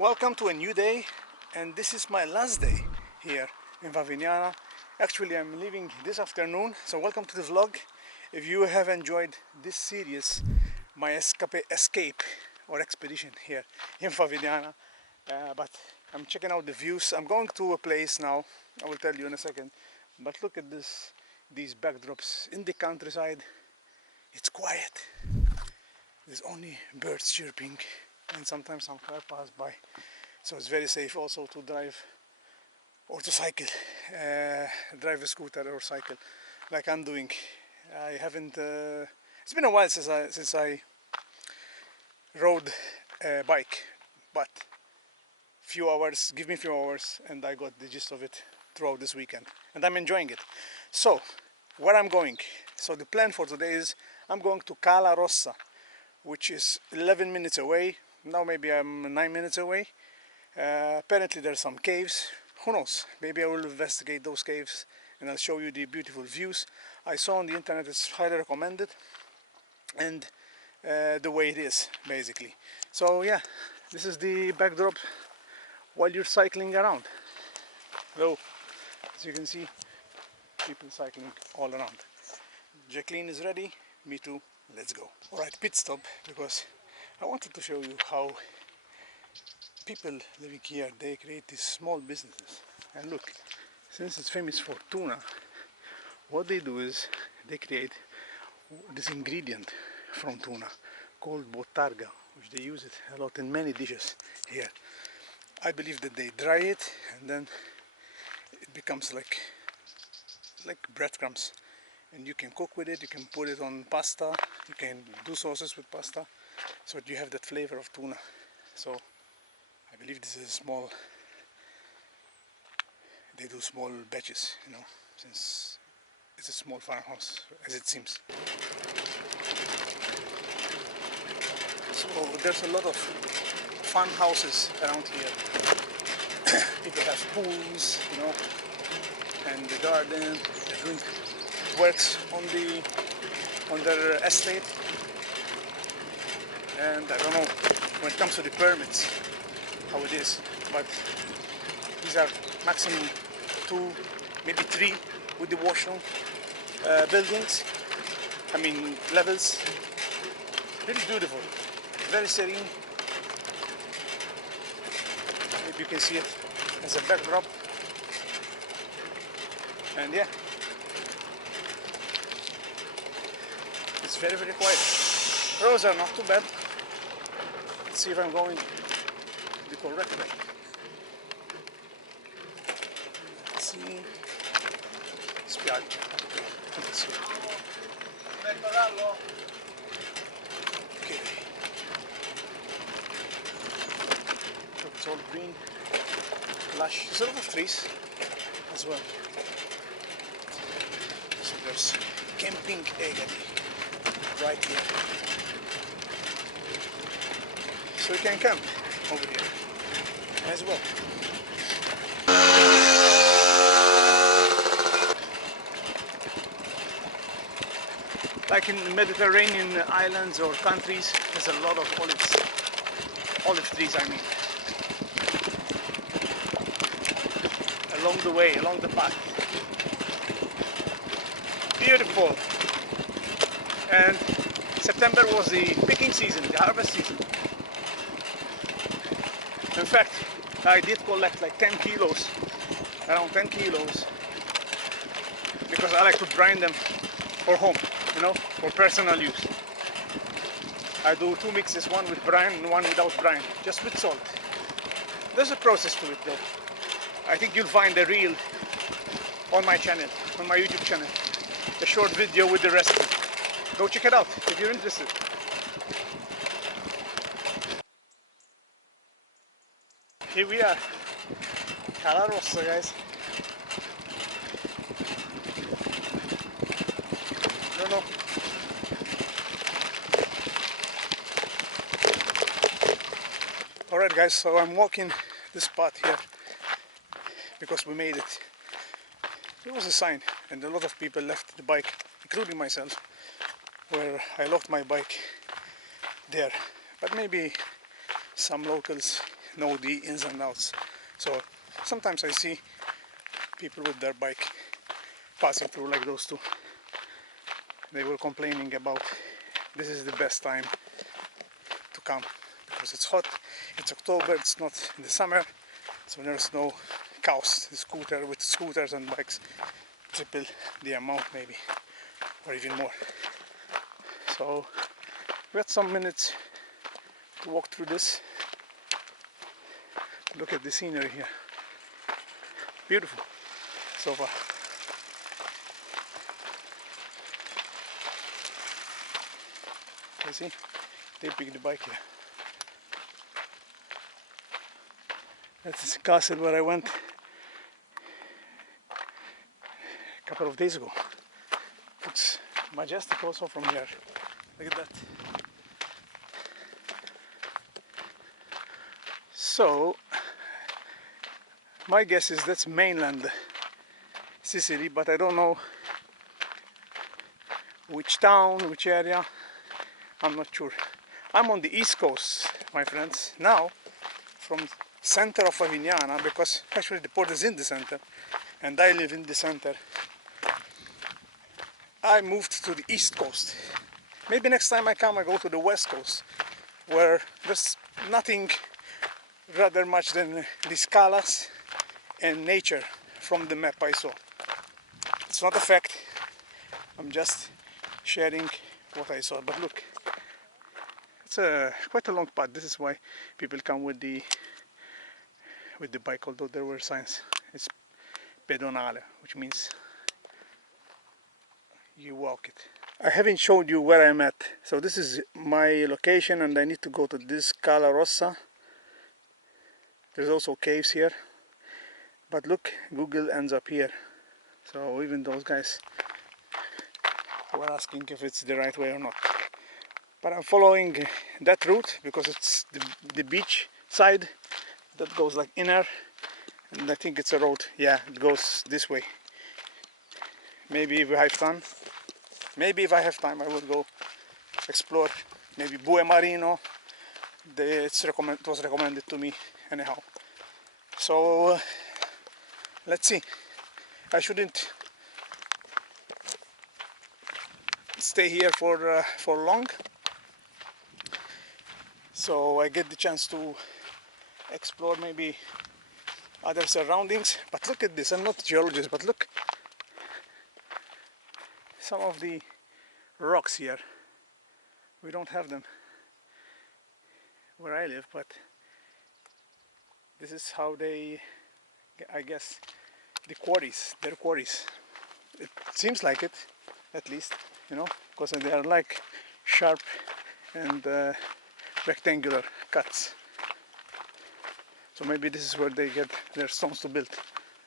Welcome to a new day, and this is my last day here in Favignana. Actually, I'm leaving this afternoon, so welcome to the vlog. If you have enjoyed this series, my escape or expedition here in Favignana, but I'm checking out the views. I'm going to a place now, I will tell you in a second, but look at these backdrops in the countryside. It's quiet. There's only birds chirping and sometimes some car pass by, so it's very safe also to drive or to cycle, drive a scooter or cycle like I'm doing. I haven't it's been a while since I rode a bike, but give me a few hours and I got the gist of it throughout this weekend and I'm enjoying it. So where I'm going, so the plan for today is I'm going to Cala Rossa, which is 11 minutes away. Now maybe I'm 9 minutes away. Apparently there's some caves. Who knows? Maybe I will investigate those caves and I'll show you the beautiful views. I saw on the internet it's highly recommended, and the way it is basically. So yeah, this is the backdrop while you're cycling around. Hello, as you can see, people cycling all around. Jacqueline is ready, me too. Let's go. Alright, pit stop, because I wanted to show you how people living here, they create these small businesses. And look, since it's famous for tuna, what they do is they create this ingredient from tuna called botarga, which they use it a lot in many dishes here. I believe that they dry it and then it becomes like breadcrumbs. And you can cook with it, you can put it on pasta, you can do sauces with pasta, so you have that flavor of tuna. So I believe this is small, they do small batches, you know, since it's a small farmhouse, as it seems. So there's a lot of fun houses around here. People have pools, you know, and the garden, they're doing works on their estate, and I don't know when it comes to the permits how it is, but these are maximum 2, maybe 3 with the washroom buildings, I mean levels. Really beautiful, very serene. Maybe you can see it as a backdrop, and yeah, it's very, very quiet. Roads are not too bad. Let's see if I'm going the correct way. Let's see. Spiaggia. Let's see. Okay. Look, it's all green, lush. There's a lot of trees as well. So there's camping area right here, so you can camp over here as well. Like in Mediterranean islands or countries, there's a lot of olive trees, I mean, along the way, along the path. Beautiful. And September was the picking season, the harvest season. In fact, I did collect like 10 kilos, around 10 kilos, because I like to brine them for home, you know, for personal use. I do 2 mixes, one with brine and one without brine, just with salt. There's a process to it though. I think you'll find a reel on my channel, on my YouTube channel, a short video with the recipe. Go check it out if you're interested. Here we are, Cala Rossa, guys. Don't know. Alright guys, so I'm walking this spot here because we made it. There was a sign and a lot of people left the bike, including myself, where I left my bike there. But maybe some locals know the ins and outs. So sometimes I see people with their bike passing through like those two. They were complaining about this is the best time to come because it's hot, it's October, it's not in the summer, so there's no cows. The scooter with scooters and bikes triple the amount maybe, or even more. So we had some minutes to walk through this. Look at the scenery here, beautiful so far. You see, they picked the bike here. That's the castle where I went a couple of days ago. Looks majestic also from here. Look at that. So my guess is that's mainland Sicily, but I don't know which town, which area. I'm not sure. I'm on the east coast, my friends, now from center of Favignana, because actually the port is in the center and I live in the center. I moved to the east coast. Maybe next time I come I go to the west coast, where there's nothing rather much than the scalas and nature from the map I saw. It's not a fact, I'm just sharing what I saw. But look, it's quite a long path. This is why people come with the bike, although there were signs. It's pedonale, which means you walk it. I haven't showed you where I'm at. So this is my location and I need to go to this Cala Rossa. There's also caves here. But look, Google ends up here. So even those guys were asking if it's the right way or not. But I'm following that route because it's the beach side that goes like inner, and I think it's a road. Yeah, it goes this way. Maybe if I have time, I will go explore. Maybe Bu Marino. It was recommended to me anyhow. So let's see. I shouldn't stay here for long. So I get the chance to explore maybe other surroundings. But look at this, I'm not a geologist, but look, some of the rocks here, we don't have them where I live, but this is how they, I guess, the quarries, their quarries. It seems like it, at least, you know, because they are like sharp and rectangular cuts. So maybe this is where they get their stones to build.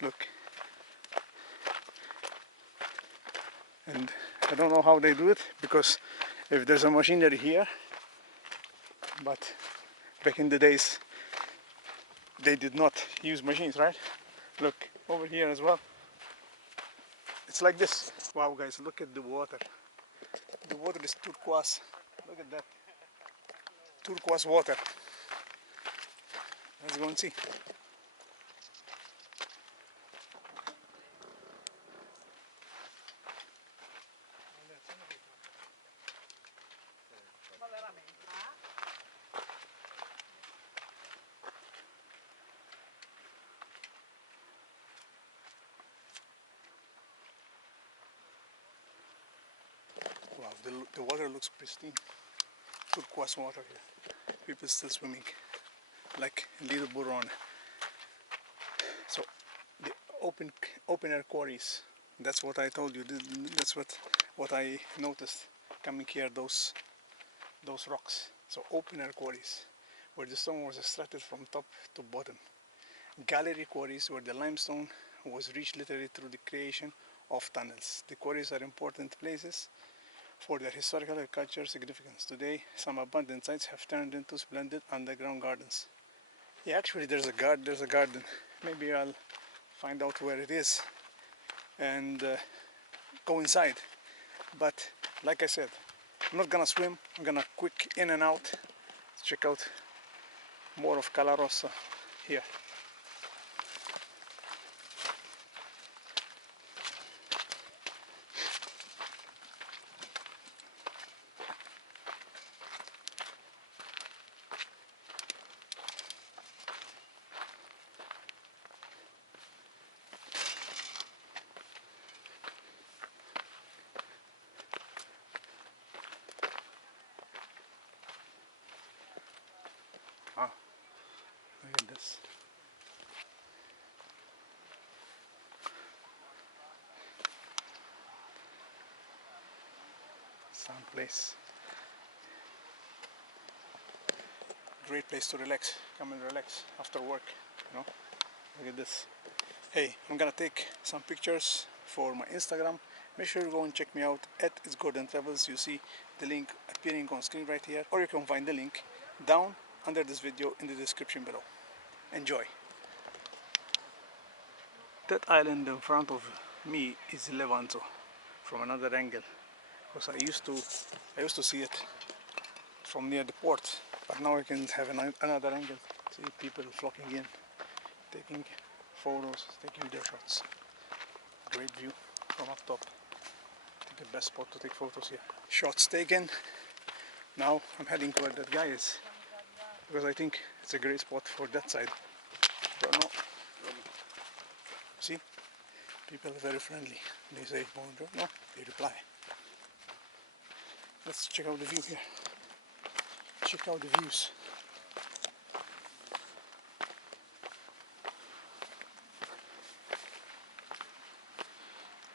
Look. And I don't know how they do it, because if there's a machinery here, but back in the days they did not use machines, right? Look, over here as well. It's like this. Wow guys, look at the water. The water is turquoise. Look at that. Turquoise water. Let's go and see. Wow, the water looks pristine. Turquoise water here. People still swimming, like in Little Buron. So the open air quarries. That's what I told you. That's what I noticed coming here. Those rocks. So open air quarries, where the stone was extracted from top to bottom. Gallery quarries, where the limestone was reached literally through the creation of tunnels. The quarries are important places for their historical and cultural significance. Today, some abandoned sites have turned into splendid underground gardens. Yeah, actually there's a garden. Maybe I'll find out where it is and go inside. But like I said, I'm not gonna swim. I'm gonna quick in and out, check out more of Cala Rossa here. Wow, look at this. Someplace. Great place to relax. Come and relax after work, you know. Look at this. Hey, I'm gonna take some pictures for my Instagram. Make sure you go and check me out at It's gordontravels. You see the link appearing on screen right here, or you can find the link down under this video in the description below. Enjoy. That island in front of me is Levanto from another angle, because I used to see it from near the port, but now I can have another angle. See people flocking in, taking photos, taking video shots. Great view from up top. I think the best spot to take photos here. Shots taken. Now I'm heading to where that guy is, because I think it's a great spot for that side. Don't know. See, people are very friendly. They say bonjour, no, they reply. Let's check out the view here. Check out the views.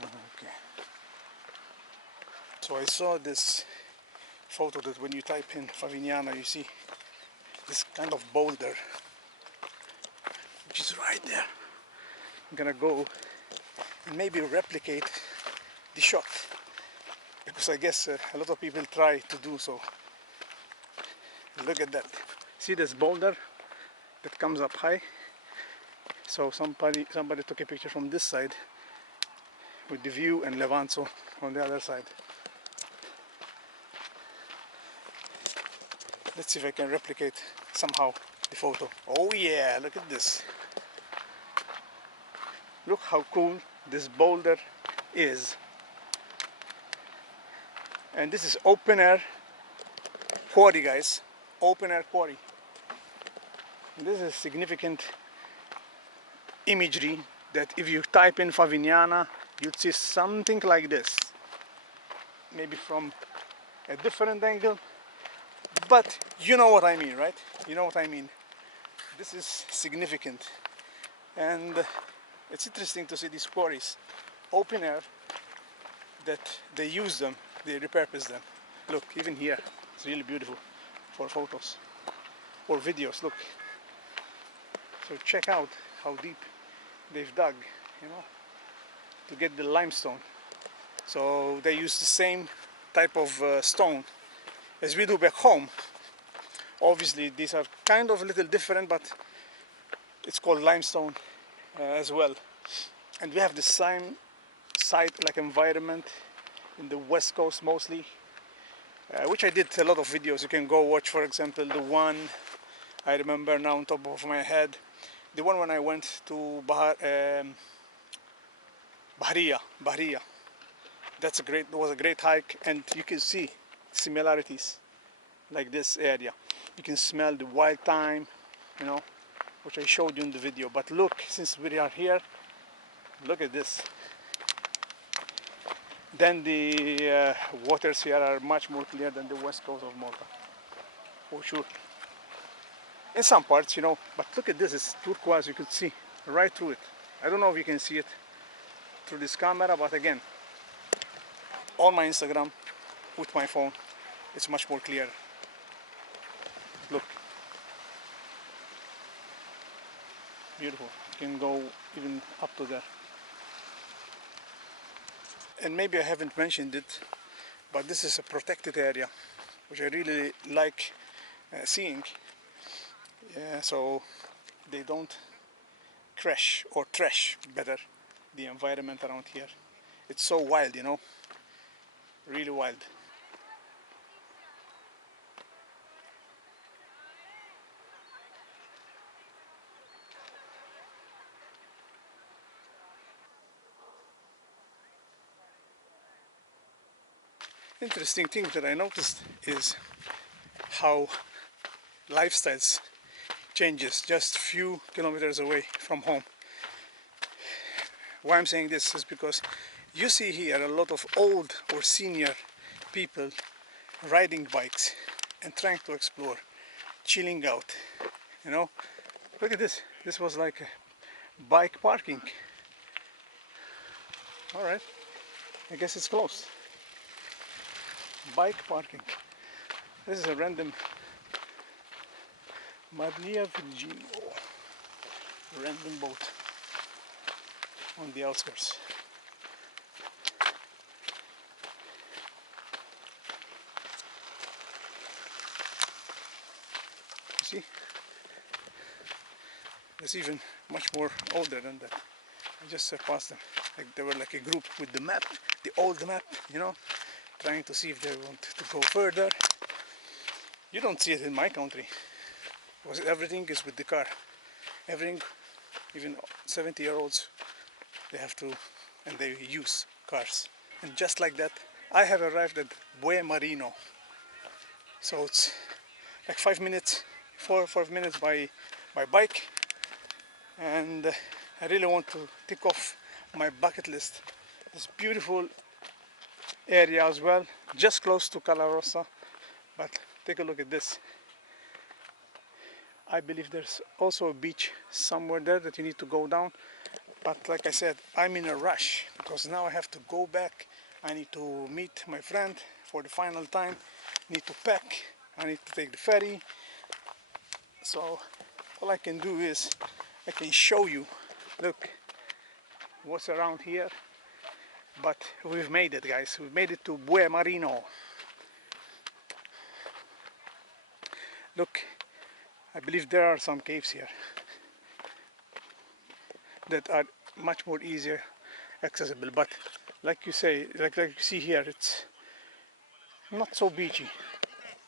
Okay. So I saw this photo that when you type in Favignana, you see this kind of boulder, which is right there. I'm gonna go and maybe replicate the shot, because I guess a lot of people try to do so. Look at that. See this boulder that comes up high? So somebody took a picture from this side with the view and Levanto on the other side. Let's see if I can replicate somehow the photo. Oh yeah, look at this. Look how cool this boulder is. And this is open air quarry, guys. Open air quarry. And this is significant imagery that if you type in Favignana, you'd see something like this. Maybe from a different angle, but you know what I mean, right? You know what I mean. This is significant, and it's interesting to see these quarries, open air, that they use them, they repurpose them. Look, even here, it's really beautiful for photos or videos. Look, so check out how deep they've dug, you know, to get the limestone. So they use the same type of stone as we do back home. Obviously these are kind of a little different, but it's called limestone as well. And we have the same site-like environment in the west coast mostly, which I did a lot of videos. You can go watch, for example, the one I remember now on top of my head, the one when I went to Bahria. That was a great hike, and you can see similarities like this area. You can smell the wild thyme, you know, which I showed you in the video. But look, since we are here, look at this. Then the waters here are much more clear than the west coast of Malta, for sure. In some parts, you know, but look at this, it's turquoise, you could see right through it. I don't know if you can see it through this camera, but again, on my Instagram, with my phone, it's much more clear. Look. Beautiful. You can go even up to there. And maybe I haven't mentioned it, but this is a protected area, which I really like seeing. Yeah, so they don't crash or trash, better, the environment around here. It's so wild, you know, really wild. Interesting thing that I noticed is how lifestyles changes just few kilometers away from home. Why I'm saying this is because you see here a lot of old or senior people riding bikes and trying to explore, chilling out, you know. Look at this. This was like a bike parking. All right, I guess it's closed. Bike parking. This is a random Maria Virginio, random boat on the outskirts. You see? There's even much more older than that. I just passed them. Like they were like a group with the map, the old map, you know, trying to see if they want to go further. You don't see it in my country, because everything is with the car. Everything, even 70-year-olds, they have to, and they use cars. And just like that, I have arrived at Bu Marino. So it's like 5 minutes, 4 minutes by bike. And I really want to tick off my bucket list this beautiful area as well, just close to Cala Rossa. But take a look at this. I believe there's also a beach somewhere there that you need to go down, but like I said, I'm in a rush because now I have to go back. I need to meet my friend for the final time, need to pack, I need to take the ferry. So all I can do is I can show you, look what's around here. But we've made it, guys. We've made it to Bu Marino. Look, I believe there are some caves here that are much more easier accessible. But like you say, like you see here, it's not so beachy.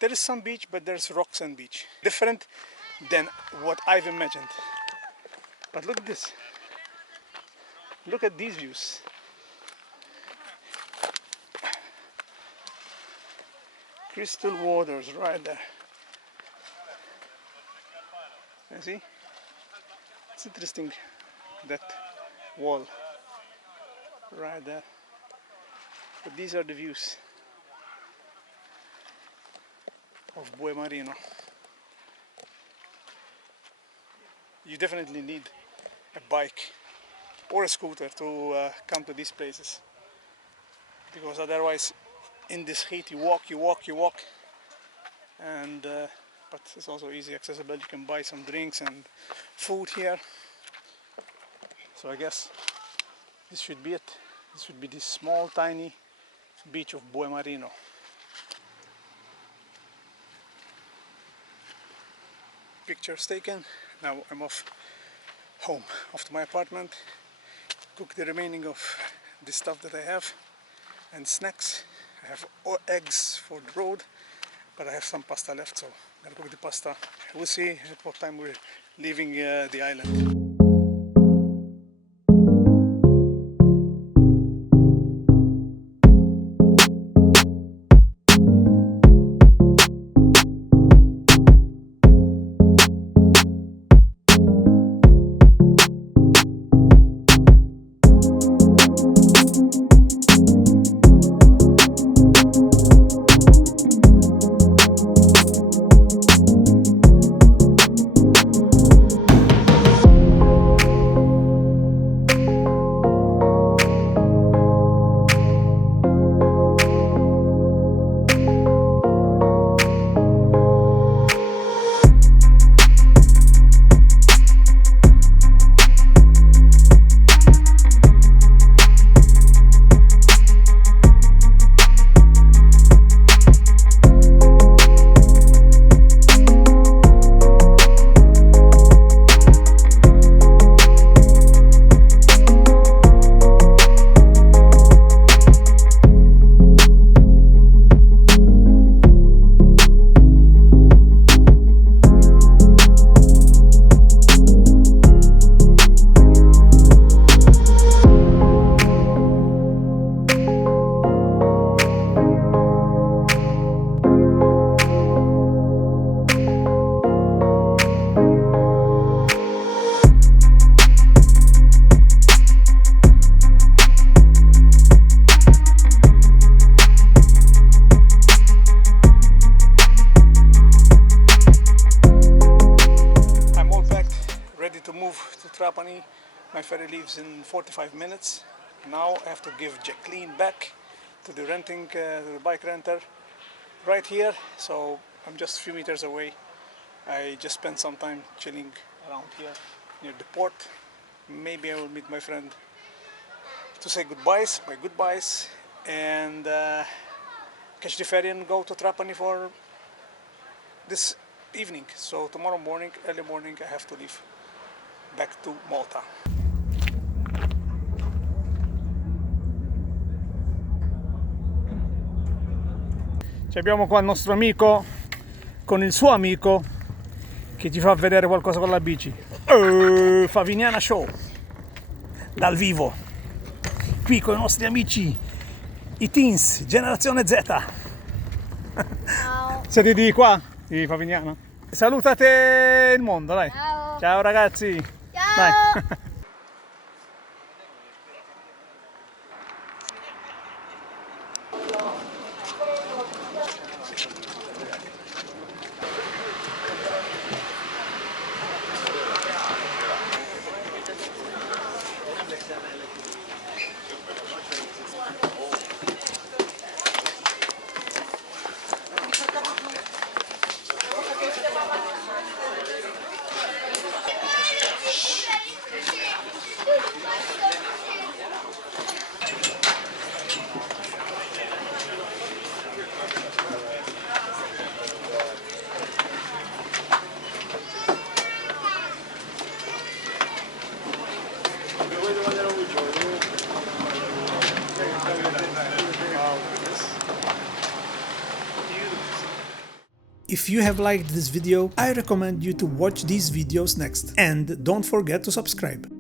There is some beach, but there's rocks and beach. Different than what I've imagined. But look at this. Look at these views. Crystal waters right there. You see? It's interesting, that wall right there. But these are the views of Bu Marino. You definitely need a bike or a scooter to come to these places, because otherwise in this heat you walk, and but it's also easy accessible. You can buy some drinks and food here. So I guess this should be it. This should be this small tiny beach of Bu Marino. Pictures taken. Now I'm off home, off to my apartment, cook the remaining of the stuff that I have and snacks. I have eggs for the road, but I have some pasta left, so I'm gonna cook the pasta. We'll see at what time we're leaving the island. move to Trapani. My ferry leaves in 45 minutes. Now I have to give Jacqueline back to the bike renter right here. So I'm just a few meters away. I just spent some time chilling around here near the port. Maybe I will meet my friend to say goodbyes, my goodbyes, and catch the ferry and go to Trapani for this evening. So tomorrow morning, early morning, I have to leave back to Malta. Abbiamo qua il nostro amico con il suo amico che ci fa vedere qualcosa con la bici. Favignana Show dal vivo qui con i nostri amici, i teens, generazione Z. Ciao. Siete di qua, di Favignana? Salutate il mondo, dai. Ciao. Ciao ragazzi. Ciao. Dai. If you have liked this video, I recommend you to watch these videos next, and don't forget to subscribe.